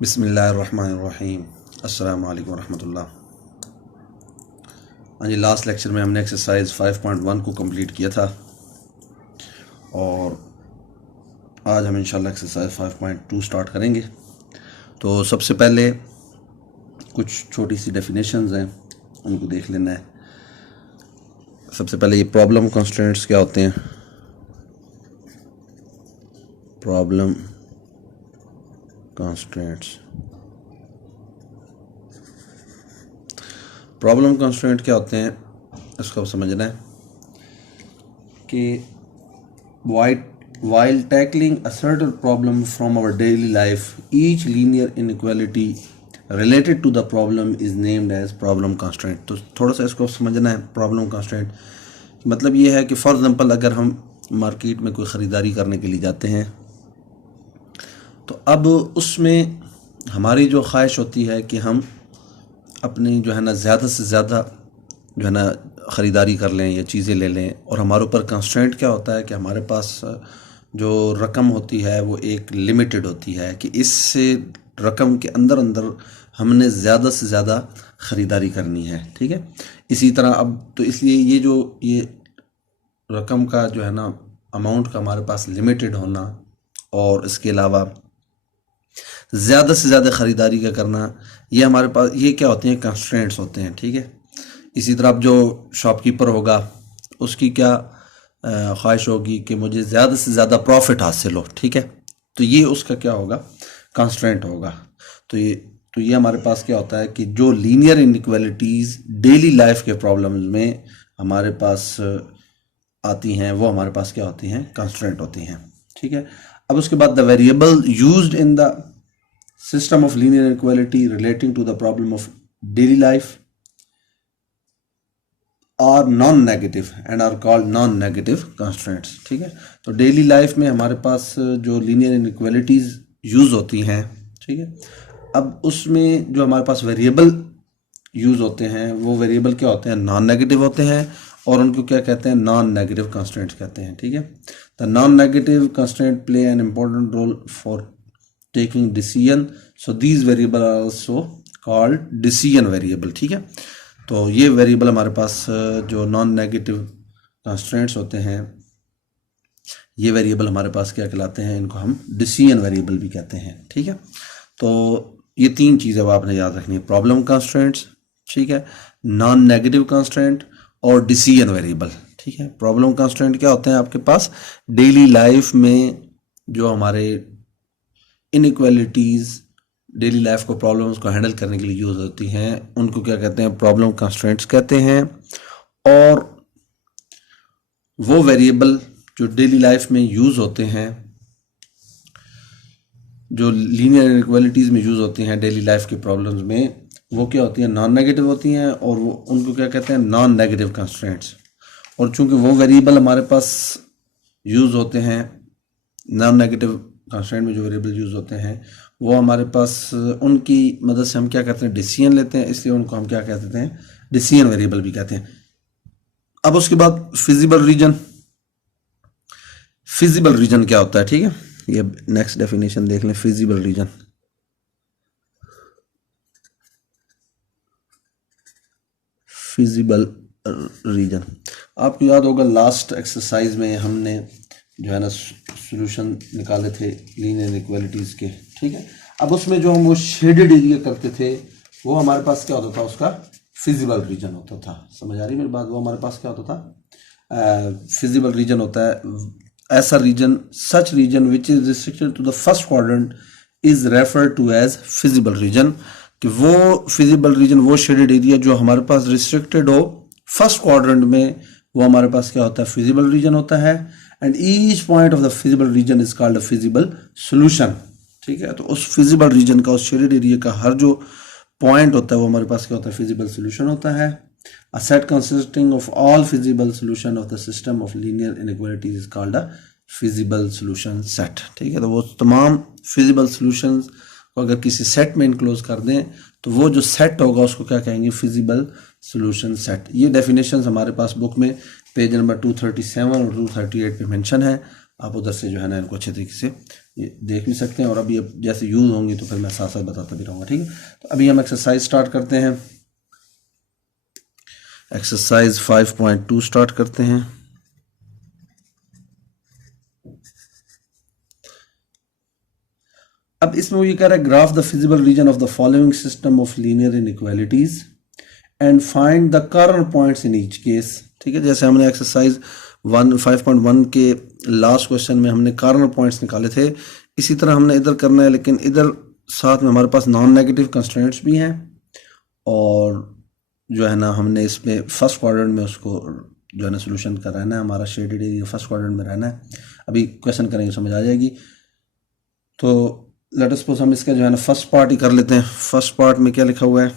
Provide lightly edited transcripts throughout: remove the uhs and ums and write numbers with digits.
बिस्मिल्लाहिर्रहमानिर्रहीम। अस्सलामु अलैकुम रहमतुल्लाह। हाँ जी, लास्ट लेक्चर में हमने एक्सरसाइज 5.1 को कंप्लीट किया था और आज हम इंशाल्लाह एक्सरसाइज 5.2 स्टार्ट करेंगे। तो सबसे पहले कुछ छोटी सी डेफिनेशंस हैं, उनको देख लेना है। सबसे पहले ये प्रॉब्लम कंस्ट्रेंट्स क्या होते हैं। प्रॉब्लम कंस्ट्रेंट्स क्या होते हैं, इसको समझना है कि while tackling a certain problem from our daily life, each linear inequality related to the problem is named as problem constraint। तो थोड़ा सा इसको समझना है। प्रॉब्लम कंस्ट्रेंट मतलब ये है कि फॉर एग्जांपल अगर हम मार्केट में कोई ख़रीदारी करने के लिए जाते हैं तो अब उसमें हमारी जो ख्वाहिश होती है कि हम अपनी जो है ना ज़्यादा से ज़्यादा जो है ना ख़रीदारी कर लें या चीज़ें ले लें, और हमारे ऊपर कंस्ट्रेंट क्या होता है कि हमारे पास जो रकम होती है वो एक लिमिटेड होती है कि इससे रकम के अंदर अंदर हमने ज़्यादा से ज़्यादा ख़रीदारी करनी है। ठीक है, इसी तरह अब तो इसलिए ये रकम का जो है ना अमाउंट का हमारे पास लिमिटेड होना और इसके अलावा ज़्यादा से ज़्यादा ख़रीदारी का करना, ये हमारे पास ये क्या होते हैं, कंस्ट्रेंट्स होते हैं। ठीक है, इसी तरह अब जो शॉपकीपर होगा उसकी क्या ख्वाहिश होगी कि मुझे ज़्यादा से ज़्यादा प्रॉफिट हासिल हो। ठीक है, तो ये उसका क्या होगा, कंस्ट्रेंट होगा। तो ये हमारे पास क्या होता है कि जो लीनियर इनइक्वालिटीज़ डेली लाइफ के प्रॉब्लम्स में हमारे पास आती हैं वो हमारे पास क्या होती हैं, कंस्ट्रेंट होती हैं। ठीक है, अब उसके बाद the variable used in the system of linear inequality relating to the problem of daily life are non-negative and are called non-negative constraints। ठीक है, तो डेली लाइफ में हमारे पास जो लीनियर इनइक्वालिटीज यूज होती हैं, ठीक है, अब उसमें जो हमारे पास वेरिएबल यूज होते हैं वो वेरिएबल क्या होते हैं, नॉन नेगेटिव होते हैं और उनको क्या कहते हैं, नॉन नेगेटिव कंस्ट्रेंट्स कहते हैं। ठीक है, the non negative constraint play an important role for taking decision, so these variable are also called decision variable। ठीक है, तो ये वेरिएबल हमारे पास जो नॉन नेगेटिव कंस्ट्रेंट्स होते हैं ये वेरिएबल हमारे पास क्या कहलाते हैं, इनको हम डिसीजन वेरिएबल भी कहते हैं। ठीक है, तो ये तीन चीज़ें अब आपने याद रखनी है, प्रॉब्लम कंस्ट्रेंट्स, ठीक है, नॉन नेगेटिव कंस्ट्रेंट और डिसीजन वेरिएबल। ठीक है, प्रॉब्लम कंस्ट्रेंट क्या होते हैं आपके पास डेली लाइफ में जो हमारे इनइक्वालिटीज़ डेली लाइफ को प्रॉब्लम्स को हैंडल करने के लिए यूज़ होती हैं, उनको क्या कहते हैं, प्रॉब्लम कंस्ट्रेंट्स कहते हैं। और वो वेरिएबल जो डेली लाइफ में यूज़ होते हैं, जो लीनियर इनइक्वालिटीज़ में यूज़ होती हैं डेली लाइफ के प्रॉब्लम्स में, वो क्या होती हैं, नॉन नेगेटिव होती हैं और वो उनको क्या कहते हैं, नॉन नेगेटिव कंस्ट्रेंट्स। और चूंकि वो वेरिएबल हमारे पास यूज़ होते हैं, नॉन नेगेटिव कंस्ट्रेंट में जो वेरिएबल यूज होते हैं वो हमारे पास उनकी मदद से हम क्या करते हैं, डिसीजन लेते हैं, इसलिए उनको हम क्या कहते हैं, डिसीजन वेरिएबल भी कहते हैं। अब उसके बाद फिजिबल रीजन क्या होता है। ठीक है, ये नेक्स्ट डेफिनेशन देख लें, फिजिबल रीजन आपको याद होगा लास्ट एक्सरसाइज में हमने जो है ना सॉल्यूशन निकाले थे लीनियर इनइक्वालिटीज़ के। ठीक है, अब उसमें जो हम वो शेडेड एरिया करते थे वो हमारे पास क्या होता था, उसका फिजिबल रीजन होता था। समझ आ रही मेरी बात, वो हमारे पास क्या होता था, फिजिबल रीजन होता है ऐसा region, such region which is restricted to the first quadrant is referred to as feasible region. कि वो फिजिबल रीजन, वो शेडेड एरिया जो हमारे पास रिस्ट्रिक्टेड हो फर्स्ट क्वाड्रेंट में, वो हमारे पास क्या होता है, फिजिबल रीजन होता है। And each point of the feasible reason is called a feasible solution. ठीक है, तो उस फिजिबल रीजन का, उस शेडेड एरिया का हर जो पॉइंट होता है वो हमारे पास क्या होता है, फिजिबल सोल्यूशन होता है। A set consisting of all feasible solution of the system of linear inequalities is called a feasible solution set. ठीक है, तो वो तमाम फिजिबल सोल्यूशन को अगर किसी सेट में इनक्लोज कर दें तो वो जो सेट होगा उसको क्या कहेंगे, फिजिबल सोल्यूशन सेट। ये डेफिनेशंस हमारे पास बुक में पेज नंबर 237 और 238 पे मेंशन है, आप उधर से जो है ना इनको अच्छे तरीके से ये देख भी सकते हैं, और अभी अब जैसे यूज़ होंगी तो फिर मैं साथ साथ बताता भी रहूँगा, ठीक है। तो अभी हम एक्सरसाइज स्टार्ट करते हैं। एक्सरसाइज 5.2 स्टार्ट करते हैं। अब इसमें वो ये कह रहा है graph the feasible region of the following system of linear inequalities and find the corner points in each case, ठीक है। जैसे हमने एक्सरसाइज 5.1 के लास्ट क्वेश्चन में हमने कर्नल पॉइंट्स निकाले थे, इसी तरह हमने इधर करना है, लेकिन इधर साथ में हमारे पास नॉन नेगेटिव कंस्ट्रेंट्स भी हैं, और जो है ना हमने इसमें फर्स्ट क्वाड्रेंट में उसको जो है ना सोल्यूशन का रहना है, हमारा शेडेड एरिया फर्स्ट क्वाड्रेंट में रहना है। अभी क्वेश्चन करेंगे समझ आ जाएगी। तो लेट अस सपोज हम इसका जो है ना फर्स्ट पार्ट ही कर लेते हैं। फर्स्ट पार्ट में क्या लिखा हुआ है,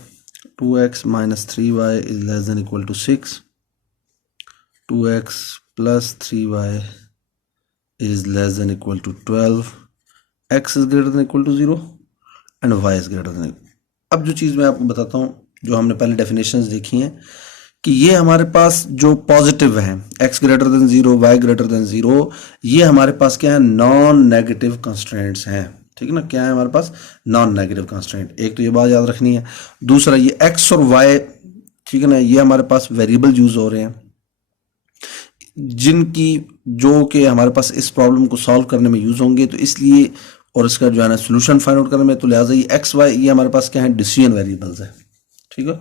2x - 3y is less than equal to 6, 2x + 3y is less than equal to 12, x is greater than equal to 0 and y is greater than. अब जो चीज़ मैं आपको बताता हूँ, जो हमने पहले डेफिनेशंस देखी हैं, कि ये हमारे पास जो पॉजिटिव है x greater than 0, y greater than 0, ये हमारे पास क्या है, नॉन नेगेटिव कंस्ट्रेंट्स हैं, ठीक है ना। क्या है हमारे पास, नॉन नेगेटिव कंस्ट्रेंट। एक तो ये बात याद रखनी है। दूसरा ये x और y, ठीक है ना, ये हमारे पास वेरिएबल यूज हो रहे हैं, जिनकी जो कि हमारे पास इस प्रॉब्लम को सॉल्व करने में यूज होंगे, तो इसलिए, और इसका जो है ना सोल्यूशन फाइंड आउट करने में, तो लिहाजा ये x y ये हमारे पास क्या है, डिसीजन वेरिएबल्स है, ठीक है।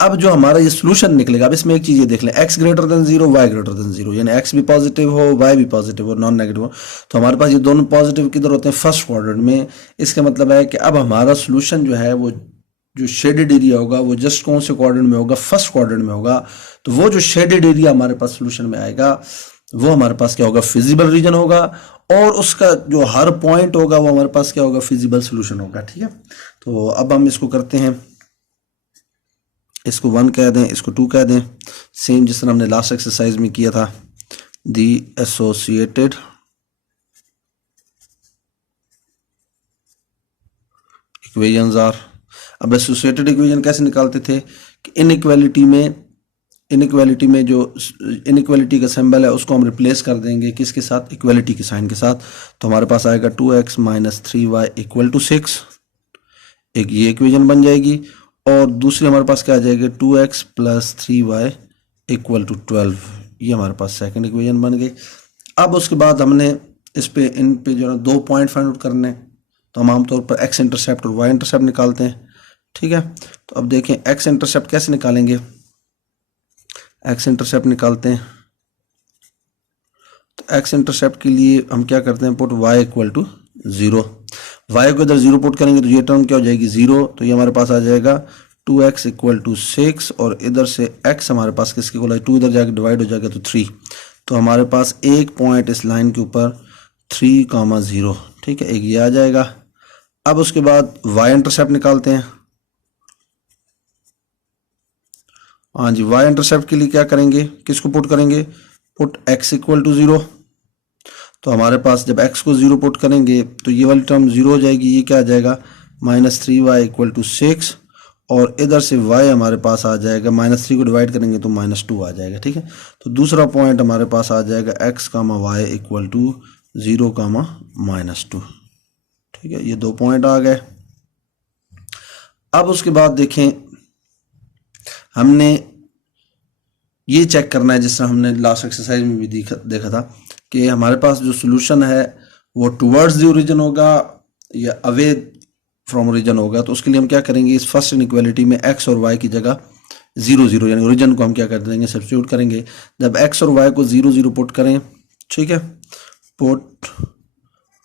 अब जो हमारा ये सोल्यूशन निकलेगा, अब इसमें एक चीज ये देख लें, x greater than 0, y greater than 0, यानी x भी पॉजिटिव हो, y भी पॉजिटिव हो, नॉन नेगेटिव हो, तो हमारे पास ये दोनों पॉजिटिव किधर होते हैं, फर्स्ट क्वाड्रेंट में। इसका मतलब है कि अब हमारा सोल्यूशन जो है, वो जो शेडेड एरिया होगा, वो जस्ट कौन से क्वाड्रेंट में होगा, फर्स्ट क्वाड्रेंट में होगा। तो वो जो शेडेड एरिया हमारे पास सोल्यूशन में आएगा, वो हमारे पास क्या होगा, फिजिबल रीजन होगा, और उसका जो हर पॉइंट होगा वो हमारे पास क्या होगा, फिजिबल सोल्यूशन होगा, ठीक है। तो अब हम इसको करते हैं, इसको 1 कह दें, इसको 2 कह दें, सेम जिस तरह हमने लास्ट एक्सरसाइज में किया था। दी एसोसिएटेड इक्वेशंस आर, अब एसोसिएटेड इक्वेशन कैसे निकालते थे कि इनइक्वालिटी में जो इनइक्वालिटी का सिंबल है उसको हम रिप्लेस कर देंगे किसके साथ, इक्वालिटी के साइन के साथ। तो हमारे पास आएगा 2x - 3y = 6, एक ये इक्वेशन बन जाएगी, और दूसरी हमारे पास क्या आ जाएगी, 2x + 3y = 12, ये हमारे पास सेकंड इक्वेशन बन गई। अब उसके बाद हमने इन पे जो है 2 पॉइंट फाइंड आउट करने, तो हम आमतौर पर x इंटरसेप्ट और y इंटरसेप्ट निकालते हैं, ठीक है। तो अब देखें x इंटरसेप्ट कैसे निकालेंगे, x इंटरसेप्ट निकालते हैं। तो x इंटरसेप्ट के लिए हम क्या करते हैं, पुट y = 0, y को इधर 0 पुट करेंगे तो ये टर्म क्या हो जाएगी, 0, तो ये हमारे पास आ जाएगा 2x = 6, और इधर से x हमारे पास किसके को, 2 इधर जाके डिवाइड हो जाएगा तो 3, तो हमारे पास एक पॉइंट इस लाइन के ऊपर 3, 0, ठीक है, एक ये आ जाएगा। अब उसके बाद y इंटरसेप्ट निकालते हैं। हाँ जी, y इंटरसेप्ट के लिए क्या करेंगे, किसको पुट करेंगे, पुट x = 0, तो हमारे पास जब x को 0 पुट करेंगे तो ये वाली टर्म 0 हो जाएगी, ये क्या आ जाएगा, -3y = 6, और इधर से y हमारे पास आ जाएगा, -3 को डिवाइड करेंगे तो -2 आ जाएगा, ठीक है। तो दूसरा पॉइंट हमारे पास आ जाएगा x, y = 0, -2, ठीक है, ये 2 पॉइंट आ गए। अब उसके बाद देखें, हमने ये चेक करना है, जिस तरह हमने लास्ट एक्सरसाइज में भी देखा था, कि हमारे पास जो सोल्यूशन है वो टुवर्ड्स द ओरिजिन होगा या अवे फ्रॉम ओरिजिन होगा। तो उसके लिए हम क्या करेंगे, इस फर्स्ट इनइक्वालिटी में x और y की जगह 0, 0 यानी ओरिजिन को हम क्या कर देंगे, सब्स्टिट्यूट करेंगे। जब x और y को 0, 0 पुट करें, ठीक है, put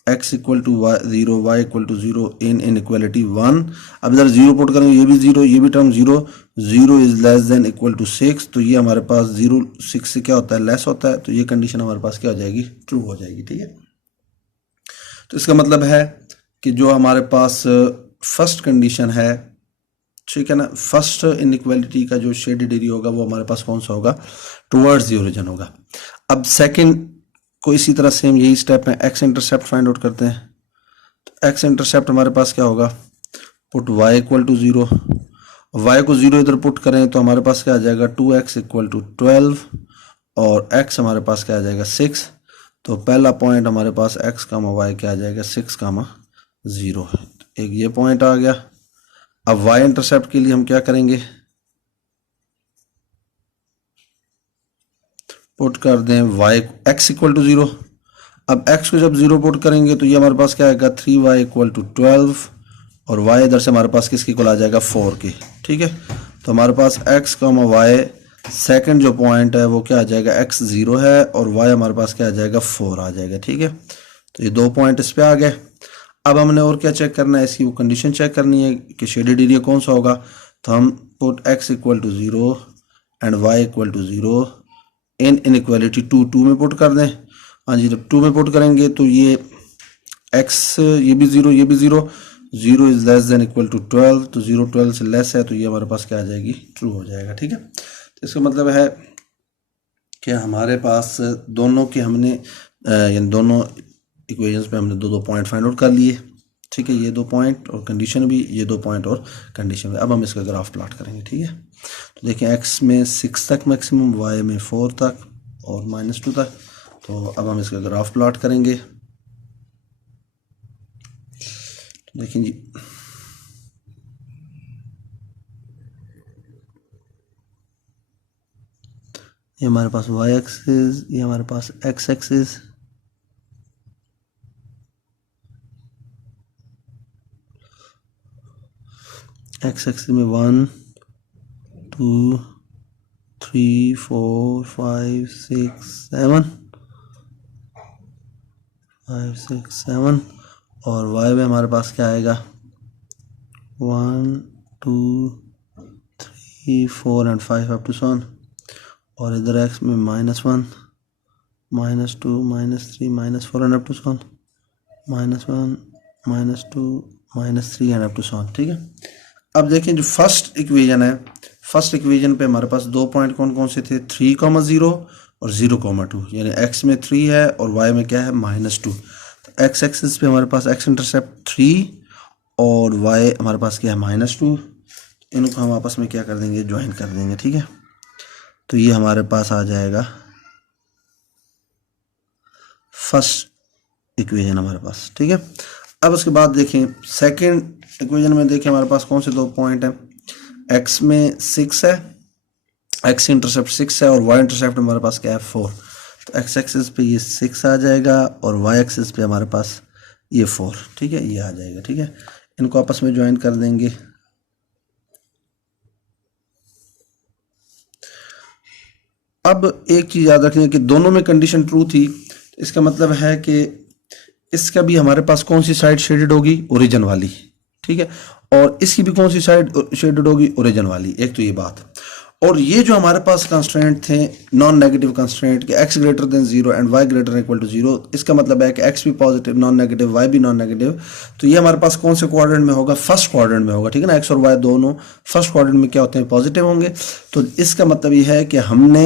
x = 0, y = 0 in inequality 1। अब इधर 0 पुट करेंगे, ये भी 0, ये भी term 0, 0 is less than equal to 6, तो ये हमारे पास 0 6 से क्या होता है, लेस होता है, तो ये कंडीशन हमारे पास क्या हो जाएगी, ट्रू हो जाएगी, ठीक है। तो इसका मतलब है कि जो हमारे पास फर्स्ट कंडीशन है, ठीक है ना, फर्स्ट इनइक्वालिटी का जो शेडेड एरिया होगा वो हमारे पास कौन सा होगा, टुवर्ड्स द ओरिजिन होगा। अब सेकंड को इसी तरह सेम यही स्टेप में x इंटरसेप्ट फाइंड आउट करते हैं। तो x इंटरसेप्ट हमारे पास क्या होगा, पुट y = 0, y को 0 इधर पुट करें तो हमारे पास क्या आ जाएगा, 2x = 12, और x हमारे पास क्या आ जाएगा, 6, तो पहला पॉइंट हमारे पास x कामा वाई क्या आ जाएगा 6 कामा 0 है। एक ये पॉइंट आ गया। अब y इंटरसेप्ट के लिए हम क्या करेंगे, पुट कर दें y x इक्वल टू 0। अब x को जब 0 पुट करेंगे तो ये हमारे पास क्या आएगा 3y इक्वल टू 12 और y इधर से हमारे पास किसकी इक्वल आ जाएगा 4 के। ठीक है, तो हमारे पास x कामा वाई सेकंड जो पॉइंट है वो क्या आ जाएगा x 0 है और y हमारे पास क्या आ जाएगा 4 आ जाएगा। ठीक है, तो ये 2 पॉइंट इस पे आ गए। अब हमने और क्या चेक करना है, इसकी वो कंडीशन चेक करनी है कि शेडेड एरिया कौन सा होगा। तो हम put x equal to 0 and y equal to 0 in inequality 2 में पुट कर दें। हाँ जी, जब 2 में पुट करेंगे तो ये x ये भी 0 ये भी 0, 0 is less than equal to 12, तो 0 12 से लेस है तो ये हमारे पास क्या आ जाएगी ट्रू हो जाएगा। ठीक है, तो इसका मतलब है कि हमारे पास दोनों के हमने यानी दोनों इक्वेशंस पे हमने दो पॉइंट फाइंड आउट कर लिए। ठीक है, ये 2 पॉइंट और कंडीशन भी, ये 2 पॉइंट और कंडीशन भी। अब हम इसका ग्राफ प्लॉट करेंगे। ठीक है, तो देखिए x में 6 तक मैक्सिमम, y में 4 तक और -2 तक। तो अब हम इसका ग्राफ प्लॉट करेंगे। तो देखिए जी, ये हमारे पास y एक्सिस, ये हमारे पास x एक्सिस। x एक्सिस में 1 2 3 4 5 6 7 5 6 7 और y में हमारे पास क्या आएगा 1 2 3 4 एंड 5 अप टू 7 और इधर x में -1 -2 -3 -4 and up to 7 -1 -2 -3 and up to 7। ठीक है, अब देखें जो फर्स्ट इक्वेशन है, फर्स्ट इक्वेशन पे हमारे पास 2 पॉइंट कौन कौन से थे 3,0 और 0,2, यानी x में 3 है और y में क्या है -2। तो x एक्सिस पे हमारे पास x इंटरसेप्ट 3 और y हमारे पास क्या है -2। इनको हम आपस में क्या कर देंगे, ज्वाइन कर देंगे। ठीक है, तो ये हमारे पास आ जाएगा फर्स्ट इक्वेशन हमारे पास। ठीक है, अब उसके बाद देखें सेकंड इक्वेशन में, देखें हमारे पास कौन से 2 पॉइंट हैं, x में 6 है, x इंटरसेप्ट 6 है और y इंटरसेप्ट हमारे पास क्या है 4। तो x एक्सिस पे ये 6 आ जाएगा और y एक्सिस पे हमारे पास ये 4। ठीक है, ये आ जाएगा। ठीक है, इनको आपस में ज्वाइन कर देंगे। अब एक चीज याद रखनी है कि दोनों में कंडीशन ट्रू थी, इसका मतलब है कि इसका भी हमारे पास कौन सी साइड शेडेड होगी, ओरिजिन वाली। ठीक है, और इसकी भी कौन सी साइड शेडेड होगी, ओरिजिन वाली। एक तो ये बात, और ये जो हमारे पास कंस्ट्रेंट थे नॉन नेगेटिव कंस्ट्रेंट कि x greater than 0 and y greater than equal to 0, इसका मतलब है कि x भी पॉजिटिव नॉन नेगेटिव, y भी नॉन नेगेटिव। तो ये हमारे पास कौन से क्वाड्रेंट में होगा, फर्स्ट क्वाड्रेंट में होगा। ठीक है ना, x और y दोनों फर्स्ट क्वाड्रेंट में क्या होते हैं, पॉजिटिव होंगे। तो इसका मतलब ये है कि हमने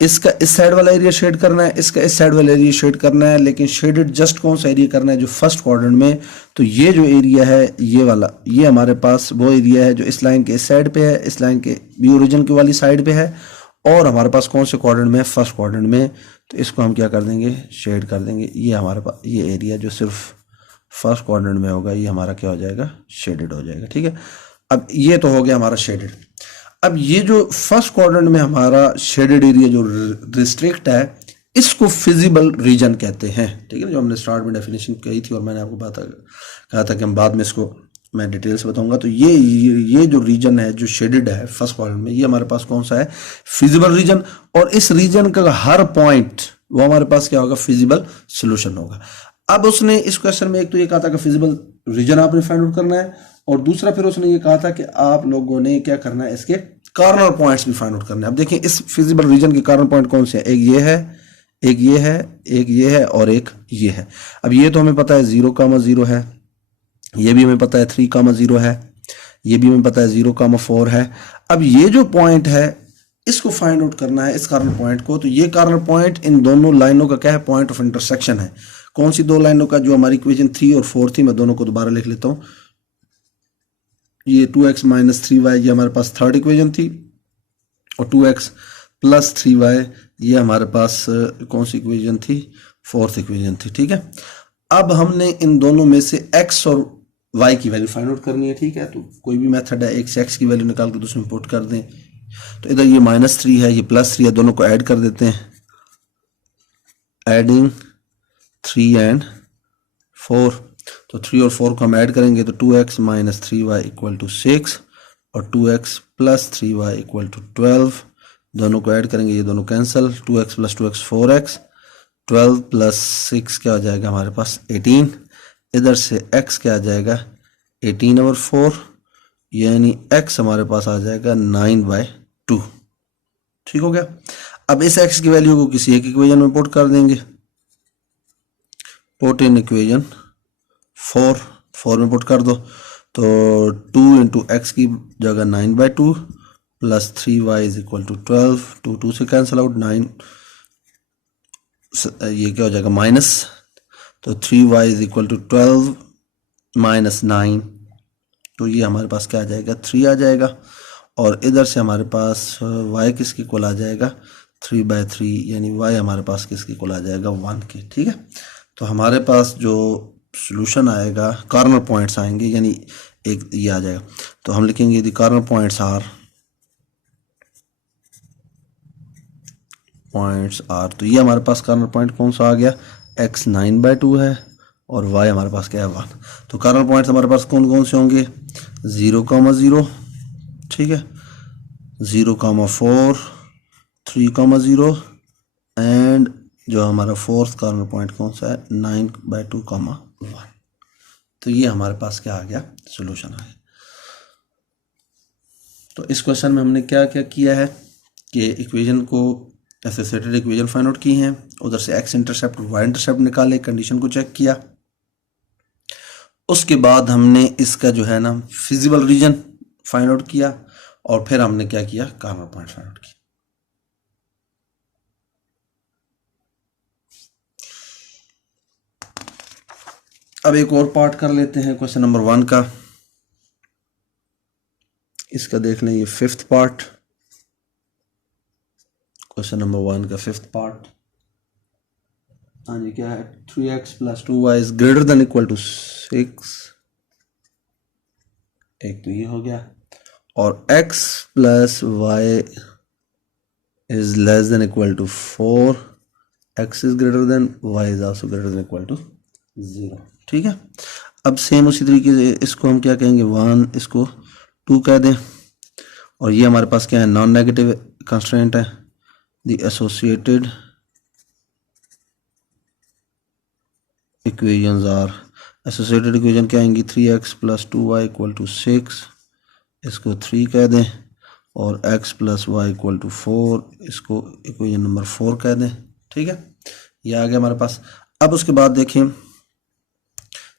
इसका इस साइड वाला एरिया शेड करना है, इसका इस साइड वाला एरिया शेड करना है, लेकिन शेडेड जस्ट कौन सा एरिया करना है, जो फर्स्ट क्वाड्रेंट में। तो ये जो एरिया है ये वाला, ये हमारे पास वो एरिया है जो इस लाइन के इस साइड पे है, इस लाइन के बी ओरिजिन की वाली साइड पे है, और हमारे पास कौन से क्वाड्रेंट में है, फर्स्ट क्वाड्रेंट में। तो इसको हम क्या कर देंगे, शेड कर देंगे। ये हमारे पास ये एरिया जो सिर्फ फर्स्ट क्वाड्रेंट में होगा, ये हमारा क्या हो जाएगा, शेडेड हो जाएगा। ठीक है, अब ये तो हो गया हमारा शेडेड। अब ये जो फर्स्ट क्वाड्रेंट में हमारा शेडेड एरिया जो रिस्ट्रिक्ट है, इसको फिजिबल रीजन कहते हैं। ठीक है, जो हमने स्टार्ट में डेफिनेशन कही थी और मैंने आपको कहा था कि हम बाद में इसको मैं डिटेल से बताऊंगा। तो ये जो रीजन है जो शेडेड है फर्स्ट क्वाड्रेंट में, ये हमारे पास कौन सा है, फिजिबल रीजन। और इस रीजन का हर पॉइंट वो हमारे पास क्या होगा, फिजिबल सोल्यूशन होगा। अब उसने इस क्वेश्चन में एक तो ये कहा था कि फिजिबल रीजन आपने फाइंड आउट करना है, और दूसरा फिर उसने ये कहा था कि आप लोगों ने क्या करना है, इसके कॉर्नर पॉइंट्स भी फाइंड आउट करने हैं। अब देखिए इस फिजिबल रीजन के कॉर्नर पॉइंट कौन से हैं, एक ये है, एक ये है, एक ये है और एक ये है। अब ये तो हमें पता है 0,0 है, ये भी हमें पता है 3,0 है, ये भी हमें पता है 0,4 है। अब ये जो पॉइंट है इसको फाइंड आउट करना है, इस कॉर्नर पॉइंट को। तो ये कॉर्नर पॉइंट इन दोनों लाइनों का क्या है, पॉइंट ऑफ इंटरसेक्शन है। कौन सी 2 लाइनों का, जो हमारी इक्वेशन 3 और 4 थी, मैं दोनों को दोबारा लिख लेता हूँ। ये 2x - 3y ये हमारे पास थर्ड इक्वेशन थी, और 2x + 3y ये हमारे पास कौन सी इक्वेशन थी, फोर्थ इक्वेशन थी, ठीक है। अब हमने इन दोनों में से x और y की वैल्यू फाइंड आउट करनी है, ठीक है। तो कोई भी मेथड है, एक से x की वैल्यू निकाल के उसमें पुट कर दें। तो इधर ये -3 है, ये +3 है, दोनों को ऐड कर देते हैं। एडिंग 3 एंड 4, तो 3 और 4 को हम ऐड करेंगे तो 2x - 3y = 6 और 2x + 3y = 12। दोनों को ऐड करेंगे, ये दोनों कैंसिल, 2x + 2x 4x, 12 + 6 क्या हो जाएगा हमारे पास 18। इधर से x क्या आ जाएगा 18/4, यानी x हमारे पास आ जाएगा 9/2। ठीक हो गया। अब इस x की वैल्यू को किसी एक इक्वेशन में पुट कर देंगे। पुट इन इक्वेशन 4 में पुट कर दो, तो 2 × x की जगह 9/2 + 3y = 12, 2 से कैंसिल आउट, 9 ये क्या हो जाएगा माइनस, तो 3y = 12 - 9, तो ये हमारे पास क्या आ जाएगा 3 आ जाएगा। और इधर से हमारे पास y किसके इक्वल आ जाएगा 3/3, यानी y हमारे पास किसके इक्वल आ जाएगा 1 के। ठीक है, तो हमारे पास जो सॉल्यूशन आएगा, कॉर्नर पॉइंट्स आएंगे, यानी एक ये आ जाएगा। तो हम लिखेंगे यदि कॉर्नर पॉइंट्स आर तो ये हमारे पास कॉर्नर पॉइंट कौन सा आ गया, x 9/2 है और y हमारे पास क्या है 1। तो कॉर्नर पॉइंट्स हमारे पास कौन कौन से होंगे 0,0, ठीक है, 0,4, 3,0 एंड जो हमारा फोर्थ कॉर्नर पॉइंट कौन सा है 9/2, 1। तो ये हमारे पास क्या आ गया सॉल्यूशन आ गया। तो इस क्वेश्चन में हमने क्या क्या किया है कि इक्वेशन को एसोसिएटेड इक्वेशन फाइंड आउट की हैं, उधर से x इंटरसेप्ट y इंटरसेप्ट निकाले, कंडीशन को चेक किया, उसके बाद हमने इसका जो है ना फिजिबल रीजन फाइंड आउट किया और फिर हमने क्या किया कॉर्नर पॉइंट फाइंड आउट किया। अब एक और पार्ट कर लेते हैं क्वेश्चन नंबर 1 का, इसका देख लें, ये 5th पार्ट, क्वेश्चन नंबर 1 का 5th पार्ट। हाँ जी, क्या है 3x + 2y > 6, एक तो ये हो गया, और x + y > 4, x y also 0। ठीक है, अब सेम उसी तरीके से इसको हम क्या कहेंगे 1, इसको 2 कह दें, और ये हमारे पास क्या है नॉन नेगेटिव कंस्ट्रेंट है। The associated equations are, associated equation क्या आएंगी 3x + 2y = 6, इसको 3 कह दें, और x + y = 4, इसको इक्वेशन नंबर 4 कह दें। ठीक है, ये आ गया हमारे पास। अब उसके बाद देखें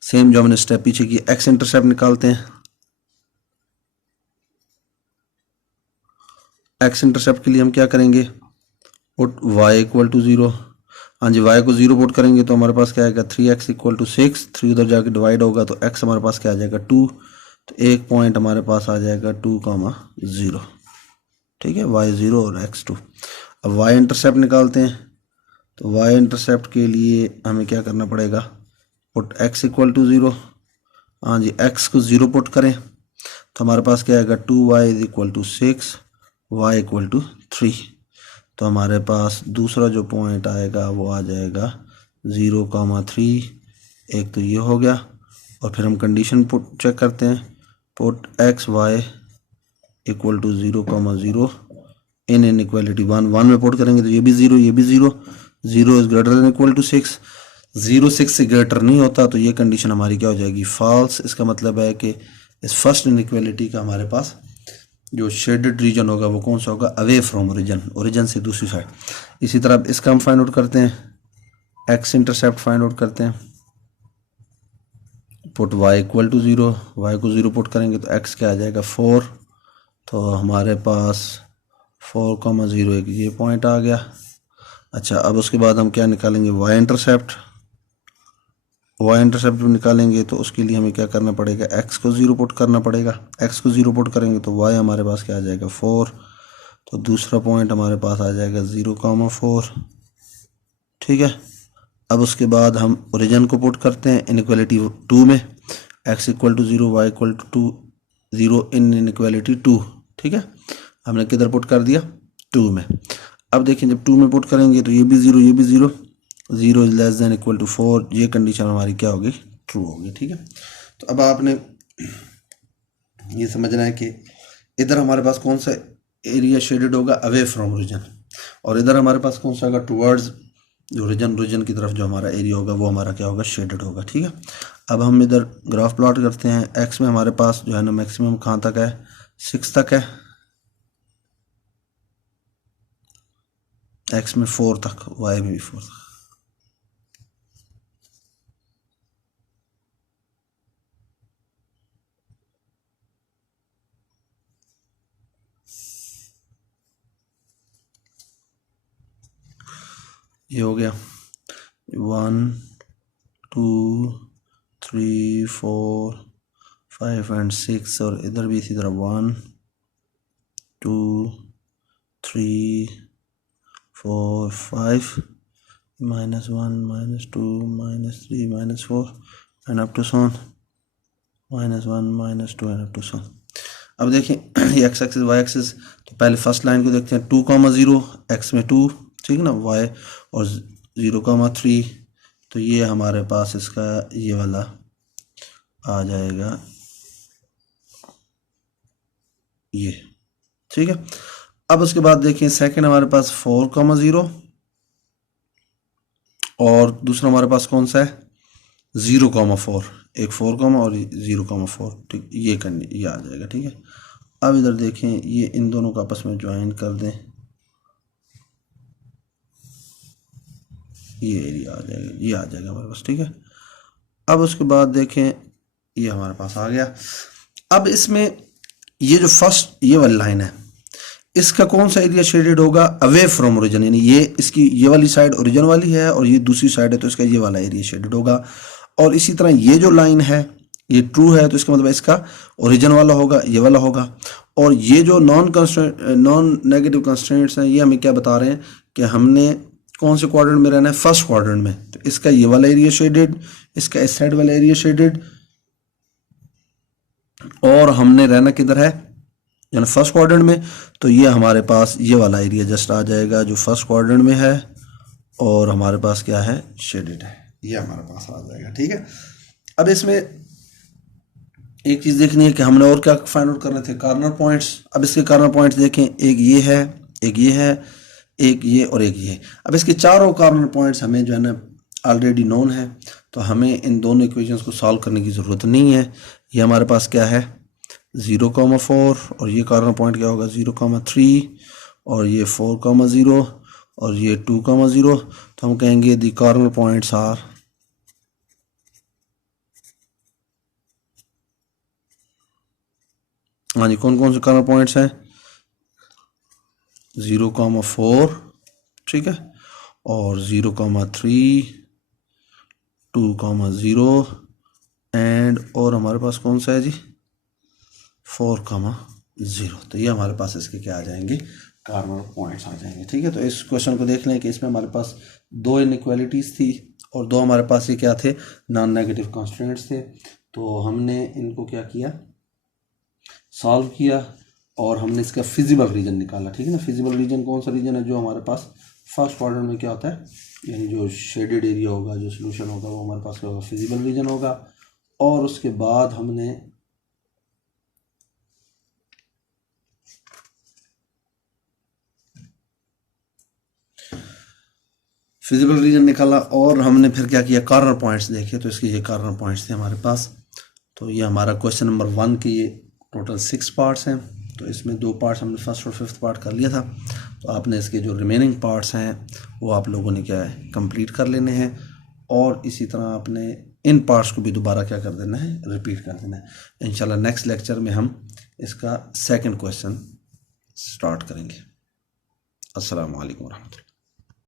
सेम जो हमने स्टेप पीछे की, x इंटरसेप्ट निकालते हैं। x इंटरसेप्ट के लिए हम क्या करेंगे, पुट y = 0। हाँ जी, y को 0 पुट करेंगे तो हमारे पास क्या आएगा 3x = 6, 3 उधर जाके डिवाइड होगा तो x हमारे पास क्या आ जाएगा 2, तो एक पॉइंट हमारे पास आ जाएगा 2,0। ठीक है, y 0 और x 2। अब y इंटरसेप्ट निकालते हैं, तो y इंटरसेप्ट के लिए हमें क्या करना पड़ेगा, पुट x = 0। हाँ जी, x को 0 पुट करें तो हमारे पास क्या आएगा 2y = 6, y = 3। तो हमारे पास दूसरा जो पॉइंट आएगा वो आ जाएगा 0,3, एक तो ये हो गया, और फिर हम कंडीशन पुट चेक करते हैं, पुट x y = 0,0 इन इनइक्वालिटी 1 में पुट करेंगे तो ये भी 0, ये भी 0, 0 > 6, 0 6 से ग्रेटर नहीं होता, तो ये कंडीशन हमारी क्या हो जाएगी फॉल्स। इसका मतलब है कि इस फर्स्ट इनइक्वालिटी का हमारे पास जो शेडेड रीजन होगा वो कौन सा होगा, अवे फ्रॉम ओरिजिन से दूसरी साइड। इसी तरह इसका हम फाइंड आउट करते हैं, x इंटरसेप्ट फाइंड आउट करते हैं, पुट y = 0, y को 0 पुट करेंगे तो x क्या आ जाएगा 4, तो हमारे पास 4,0 एक ये पॉइंट आ गया। अच्छा, अब उसके बाद हम क्या निकालेंगे y इंटरसेप्ट निकालेंगे तो उसके लिए हमें क्या करना पड़ेगा, x को 0 पुट करना पड़ेगा, x को 0 पुट करेंगे तो y हमारे पास क्या आ जाएगा 4, तो दूसरा पॉइंट हमारे पास आ जाएगा 0,4। ठीक है, अब उसके बाद हम ओरिजिन को पुट करते हैं इनइक्वालिटी 2 में, x equal to 0 y equal to 0 in inequality 2, ठीक है, हमने किधर पुट कर दिया 2 में। अब देखिए जब 2 में पुट करेंगे तो ये भी 0 ये भी 0, 0 is less than equal to 4, ये कंडीशन हमारी क्या होगी ट्रू होगी, ठीक है। तो अब आपने ये समझना है कि इधर हमारे पास कौन सा एरिया शेडेड होगा अवे फ्रॉम ओरिजिन, और इधर हमारे पास कौन सा होगा टुवर्ड्स जो ओरिजिन की तरफ जो हमारा एरिया होगा वो हमारा क्या होगा शेडेड होगा, ठीक है। अब हम इधर ग्राफ प्लॉट करते हैं। एक्स में हमारे पास जो है ना मैक्सिमम कहाँ तक है 6 तक है, एक्स में 4 तक, वाई में भी 4 तक। ये हो गया 1 2 3 4 5 एंड 6, और इधर भी इसी तरह 1 2 3 4 5 -1 -2 -3 -4 एंड अप टू सॉन -1 -2 एंड अप टू सॉन। अब देखें ये एक्स एक्सिस वाई एक्सिस, तो पहले फर्स्ट लाइन को देखते हैं 2,0 एक्स में 2, ठीक है ना, वाई और 0,3, तो ये हमारे पास इसका ये वाला आ जाएगा ये, ठीक है। अब उसके बाद देखें सेकंड हमारे पास 4,0 और दूसरा हमारे पास कौन सा है 0,4, एक 4, और 0,4, ठीक, ये आ जाएगा, ठीक है। अब इधर देखें ये इन दोनों को आपस में ज्वाइन कर दें, ये एरिया आ जाएगा, ये आ जाएगा हमारे पास, ठीक है। अब उसके बाद देखें ये हमारे पास आ गया। अब इसमें ये जो फर्स्ट ये वाली लाइन है इसका कौन सा एरिया शेडेड होगा अवे फ्रॉम ओरिजिन, यानी ये इसकी ये वाली साइड ओरिजिन वाली है और ये दूसरी साइड है तो इसका ये वाला एरिया शेडेड होगा। और इसी तरह ये जो लाइन है ये ट्रू है तो इसका मतलब इसका ओरिजिन वाला होगा, ये वाला होगा। और ये जो नॉन नेगेटिव कंस्ट्रेंट्स हैं ये हमें क्या बता रहे हैं कि हमने कौन से क्वाड्रेंट में रहना है फर्स्ट क्वाड्रेंट में, तो इसका ये वाला एरिया शेडेड, इसका इस साइड वाला एरिया शेडेड, और हमने रहना किधर है यानी फर्स्ट क्वाड्रेंट में, तो ये हमारे पास ये वाला एरिया जस्ट आ जाएगा जो फर्स्ट क्वाड्रेंट में है और हमारे पास क्या है शेडेड है, ये हमारे पास आ जाएगा, ठीक है। अब इसमें एक चीज़ देखनी है कि हमने और क्या फाइंड आउट करने थे कॉर्नर पॉइंट्स। अब इसके कॉर्नर पॉइंट्स देखें, एक ये है, एक ये है, एक ये और एक ये। अब इसके चारों कॉर्नर पॉइंट्स हमें जो है ना ऑलरेडी नोन है, तो हमें इन दोनों इक्वेशंस को सॉल्व करने की ज़रूरत नहीं है। ये हमारे पास क्या है 0,4 और ये कॉर्नर पॉइंट क्या होगा 0,3 और ये 4,0 और ये 2,0, तो हम कहेंगे दी कॉर्नर पॉइंट्स आर हाँ जी कौन कौन से कॉर्नर पॉइंट्स हैं 0,4, ठीक है, और 0,3 2,0 एंड और हमारे पास कौन सा है जी 4,0, तो ये हमारे पास इसके क्या आ जाएंगे कॉर्नर पॉइंट्स आ जाएंगे, ठीक है। तो इस क्वेश्चन को देख लें कि इसमें हमारे पास दो इनइक्वालिटीज़ थी और दो हमारे पास ये क्या थे नॉन नेगेटिव कंस्ट्रेंट्स थे, तो हमने इनको क्या किया सॉल्व किया और हमने इसका फिजिबल रीजन निकाला, ठीक है ना। फिजिबल रीजन कौन सा रीजन है जो हमारे पास फर्स्ट क्वाड्रेंट में क्या होता है यानी जो शेडेड एरिया होगा जो सोल्यूशन होगा वो हमारे पास क्या होगा फिजिबल रीजन होगा। और उसके बाद हमने फिजिबल रीजन निकाला और हमने फिर क्या किया कॉर्नर पॉइंट्स देखे, तो इसके ये कॉर्नर पॉइंट्स थे हमारे पास। तो ये हमारा क्वेश्चन नंबर 1 के ये टोटल 6 पार्ट्स हैं, तो इसमें 2 पार्ट्स हमने फर्स्ट और फिफ्थ पार्ट कर लिया था, तो आपने इसके जो रिमेनिंग पार्ट्स हैं वो आप लोगों ने क्या है कंप्लीट कर लेने हैं और इसी तरह आपने इन पार्ट्स को भी दोबारा क्या कर देना है रिपीट कर देना है। इंशाल्लाह नेक्स्ट लेक्चर में हम इसका सेकंड क्वेश्चन स्टार्ट करेंगे। अस्सलाम वालेकुम रहमतुल्लाह।